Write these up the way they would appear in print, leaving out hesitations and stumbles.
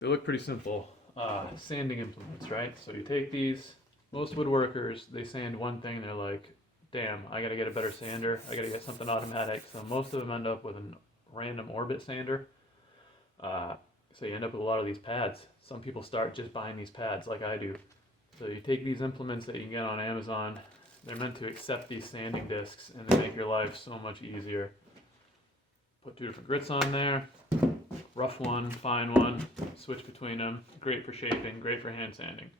They look pretty simple. Sanding implements, right? So you take these, most woodworkers, they sand one thing, they're like, damn, I gotta get a better sander, I gotta get something automatic. So most of them end up with a random orbit sander. Uh, so you end up with a lot of these pads. Some people start just buying these pads like I do. So you take these implements that you can get on Amazon, they're meant to accept these sanding discs and they make your life so much easier. Put two different grits on there, rough one, fine one, switch between them. Great for shaping, great for hand sanding.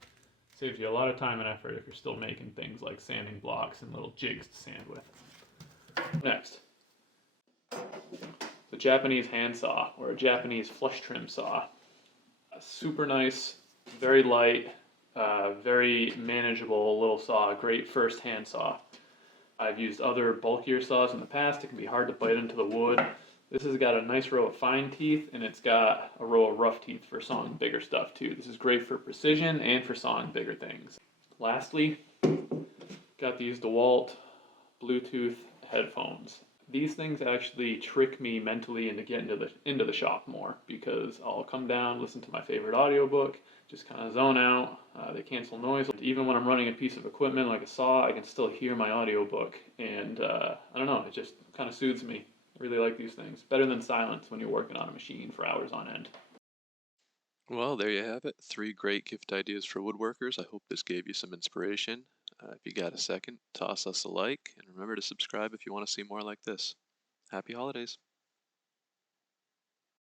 Saves you a lot of time and effort if you're still making things like sanding blocks and little jigs to sand with. Next, the Japanese hand saw, or a Japanese flush trim saw. Super nice, very light, very manageable little saw, great first hand saw. I've used other bulkier saws in the past. It can be hard to bite into the wood. This has got a nice row of fine teeth, and it's got a row of rough teeth for sawing bigger stuff too. This is great for precision and for sawing bigger things. Lastly, got these DeWalt Bluetooth headphones. These things actually trick me mentally into getting into the shop more, because I'll come down, listen to my favorite audiobook, just kind of zone out. They cancel noise. Even when I'm running a piece of equipment like a saw, I can still hear my audiobook, and I don't know, it just kind of soothes me. I really like these things. Better than silence when you're working on a machine for hours on end. Well, there you have it. 3 great gift ideas for woodworkers. I hope this gave you some inspiration. If you got a second, toss us a like, and remember to subscribe if you want to see more like this. Happy holidays.